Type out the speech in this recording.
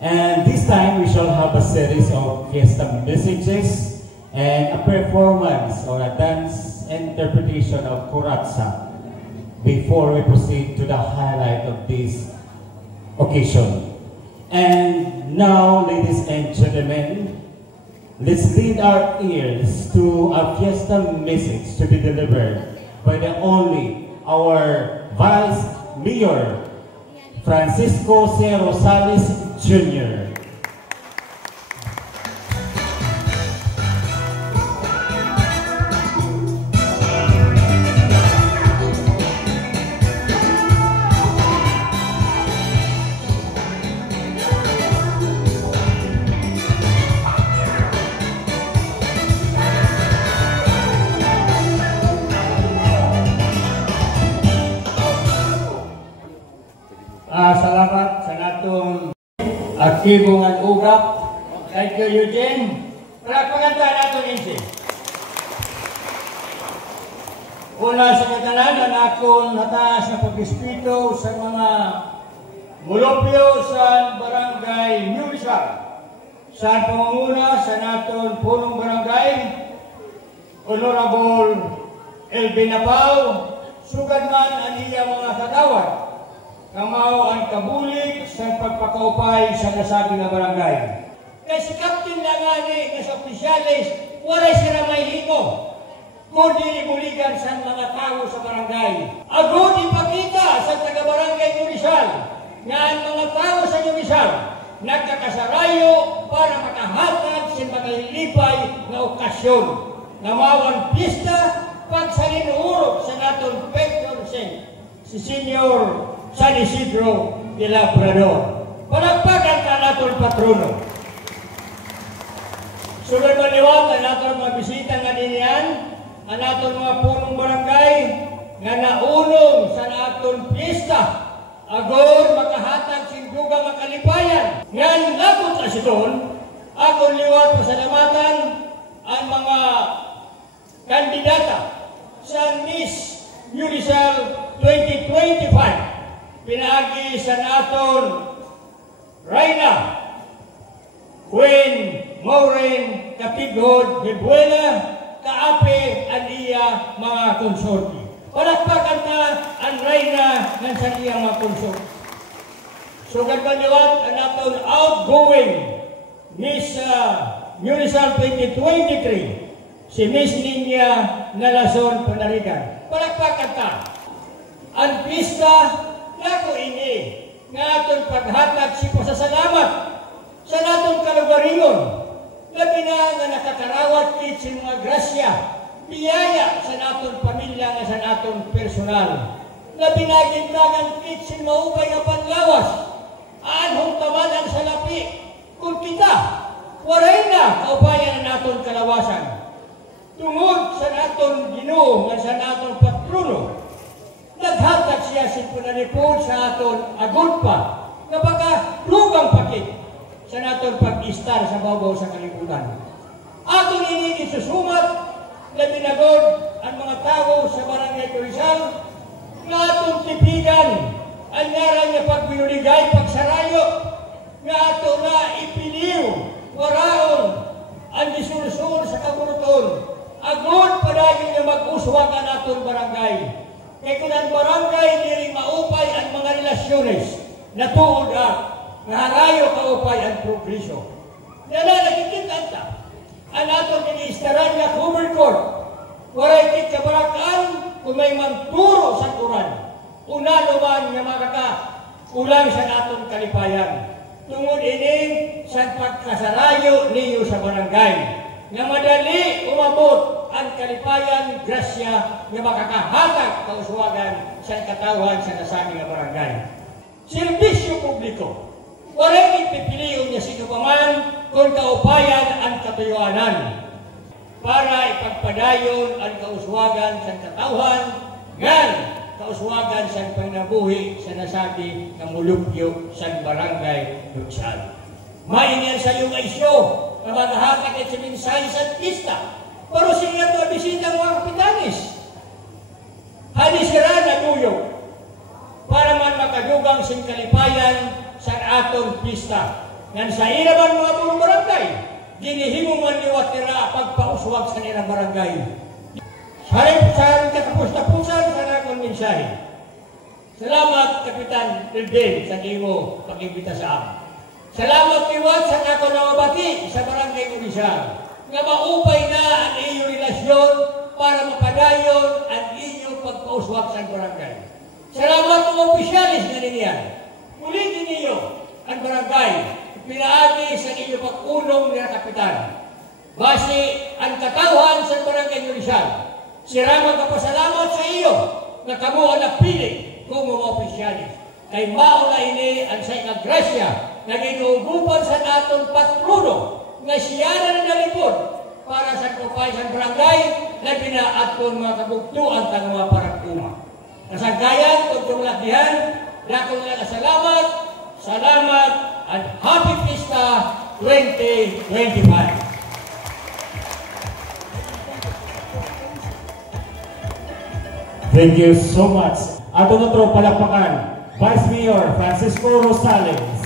And this time we shall have a series of fiesta messages and a performance or a dance interpretation of Kuratsa before we proceed to the highlight of this occasion. And now, ladies and gentlemen, let's lead our ears to a fiesta message to be delivered by the only our Vice Mayor, Francisco C. Rosales Jr. Salamat sa natong aktibong ugap. Thank you, Eugene. Para pagkanta natin, Insi. Una sa katanan, ang akong nataas na pag-ispito sa mga mulupyo sa barangay New Rizal. Sa pangunguna sa naton punong barangay, Honorable Elvin Apau, sugad man ang iya mga katawad. Kamao ang kabulig sa pagpakaupay sa nasabing na barangay. Kaya si Captain Langani, sa opisyalis, wala sila may hiko. Kundi ibuligan sa mga tao sa barangay. Agod ipakita sa taga-barangay Rizal nga ang mga tao sa Rizal nagkakasarayo para makahatag sa mga lipay na okasyon. Namawan pista pagsalinurog sa naton Pedro si Senior San Isidro de Labrador. Palagpagan ka natin patrono. Sugal maliwat ang natin mga bisita nga dinihan, ang natin mga punong barangay, nga naunong sa natin pista, agor makahatag sinduga makalipayan. Nga labot sa siton, akong liwat pasalamatan ang mga kandidata sa Miss New Rizal 2025. Pinagi sa naton Reyna Queen Maureen Katigod Bibuela kaape ang iya mga konsorti. Palakpakan na ang Reyna ng sa iya mga konsorti. Sugad baliwat ang naton outgoing Miss New Rizal 2023 si Miss Ninya Nalason Panarigan. Palakpakan ta ang pista Lako ini, nga atong paghatag si pasasalamat sa natong kalugaringon. Labi na nga nakakarawat kit sa mga grasya, biyaya sa natong pamilya nga sa natong personal. Labi na gintagan kit sa maupay nga panlawas, anhong tamadan sa lapi, kung kita, waray na kaupayan na natong kalawasan. Tungod sa natong Ginoo nga sa natong patruno, naghatag siya si punanipon sa aton agod pa nga baka lugang pakit sa naton pag-istar sa babaw sa kalibutan. Aton inigit susumat na binagod ang mga tao sa barangay Rizal nga aton tipigan ang ngaran nga pagbinuligay, pagsarayo nga ato na ipiliw, waraon ang disulusur sa kaburuton. Agod padayon nga mag-uswag ang aton barangay. Kaya kung ang barangay diri maupay ang mga relasyones na tuod nga harayo kaupay ang progreso. Nala nakikita ta ang aton iniistaran nga cover court. Waray kit kabarakan kung may manturo sa Quran. Una naman nga makaka-ulang sa aton kalipayan. Tungod ini sa pagkasarayo niyo sa barangay. Nga madali umabot ang kalipayan, grasya, nga makakahatag kauswagan sa katawan sa nasami nga barangay. Serbisyo publiko. Waray ipipiliyon niya sino pa man kung kaupayan ang katuyuanan para ipagpadayon ang kauswagan sa katawan ngan kauswagan sa pangnabuhi sa nasabi ng mulupyo sa barangay Rizal. Maingan sa iyong isyo na maghahatag at sa mensahe sa pista. Pero siya ito bisita ng mga kapitanis. Halis ka na duyo para man makadugang sing kalipayan sa atong pista. Yan sa iraman mga buong barangay, ginihimo man liwat nila pagpauswag sa nilang barangay. Sa katapos-tapusan sa nakong mensahe. Salamat, Kapitan Pilben, sa imo pag-imbita sa amin. Salamat liwat sa nakong nawabati sa barangay Urisal, nga maupay na ang iyong relasyon para mapadayon ang iyong pagpauswag sa barangay. Salamat mga opisyalis nga ninyan. Ulitin niyo ang barangay, pinaagi sa inyong pag-ulong ni Kapitan. Base ang katawhan sa barangay Urisal. Siramang kapasalamat sa iyo na kamo ang napili kung mga opisyalis. Kay mauna ini ang sa ikagrasya na ginuugupan sa naton patruno nga siyara na nalipod para sa kupay sa barangay na binaaton mga kabugtuan ng mga paragkuma. Kasagayan kung tumulatihan, dakong nga salamat, salamat, at Happy Pista 2025. Thank you so much. Ato na palakpakan, Vice Mayor Francisco Rosales.